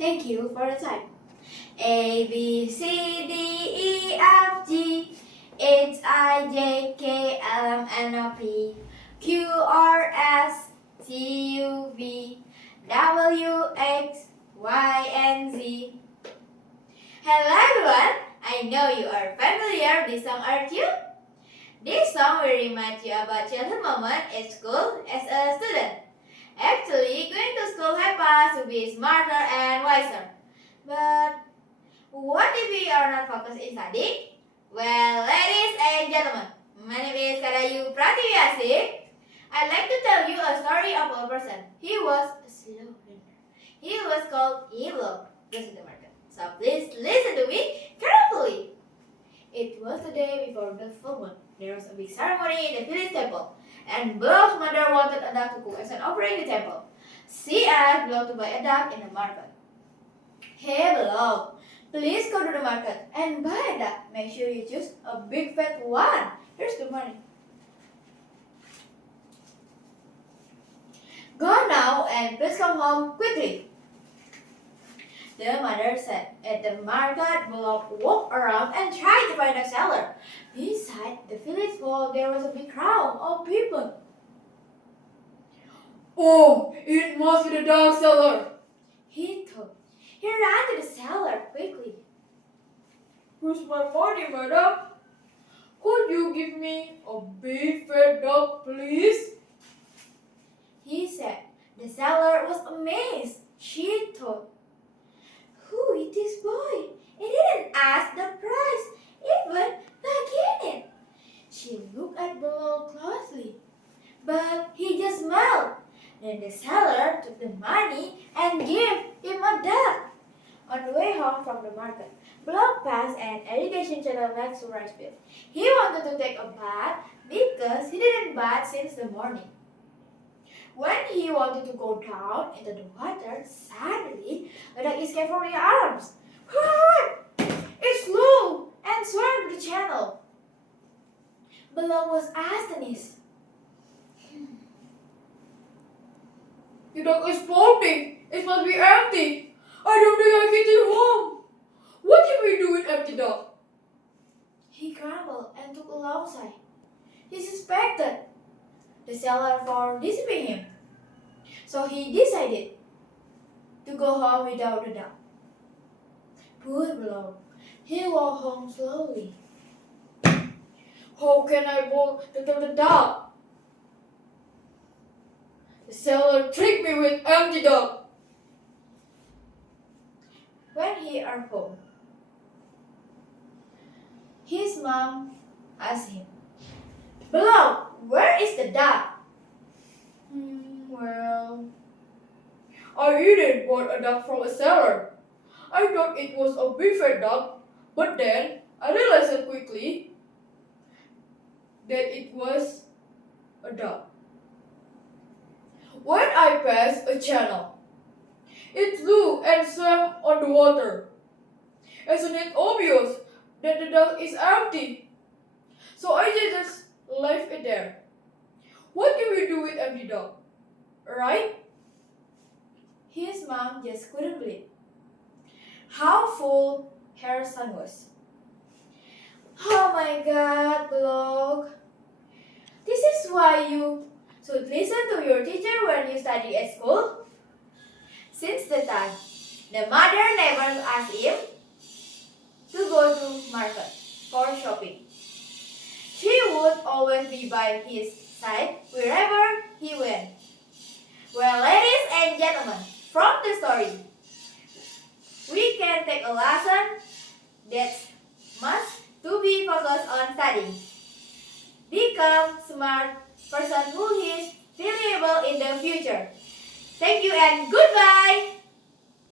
Thank you for the time. A, B, C, D, E, F, G, H, I, J, K, L, M, N, O, P, Q, R, S, T, U, V, W, X, Y, and Z. Hello everyone! I know you are familiar with this song, aren't you? This song will remind you about childhood moment at school as a student. Actually, going to school helps us to be smarter and wiser. But what if we are not focused in studying? Well, ladies and gentlemen, my name is Pratiwi. I'd like to tell you a story of a person. He was a slow learner. He was called Belog. Goes to the market. So please listen to me carefully. It was the day before the full moon. There was a big ceremony in the village temple, and Belog's mother wanted a duck to cook as an offering in the temple. She asked Belog to buy a duck in the market. Hey Belog, please go to the market and buy a duck. Make sure you choose a big fat one. Here's the money. Go now and please come home quickly. The mother said. At the market, Belog walked around and tried to find a seller. Beside the village wall, there was a big crowd of people. Oh, it must be the dog seller, he thought. He ran to the seller quickly. Where's my money, madam? Could you give me a big fat dog, please? He said. The seller was amazed. She thought, who is this boy? He didn't ask the price, even bargain it. She looked at Belog closely, but he just smiled. Then the seller took the money and gave him a duck. On the way home from the market, Belog passed an irrigation channel next to rice field. He wanted to take a bath because he didn't bath since the morning. When he wanted to go down into the water, suddenly a duck escaped from his arms. It flew and swam to the channel. Belog was astonished. The duck is floating. It must be empty. I don't think I can get home. What can we do with empty duck? He grumbled and took a long sigh. He suspected the seller for deceiving him. So he decided to go home without the duck. Poor Belog. He walked home slowly. How can I walk without the duck? The seller tricked me with empty duck. When he arrived home, his mom asked him, Belog, where is the duck? Well, I didn't bought a duck from a seller. I thought it was a big fat duck, but then I realized quickly that it was a duck. When I passed a channel, it flew and swam on the water. Isn't it obvious that the duck is empty? So I just left it there. What can we do with empty duck? Right? His mom just couldn't believe how full her son was. Oh my God, Belog. This is why you should listen to your teacher when you study at school. Since the time, the mother never asked him to go to market for shopping. She would always be by his side wherever he went. Well, ladies and gentlemen, from the story, we can take a lesson that must to be focused on studying. Become smart person who is valuable in the future. Thank you and goodbye.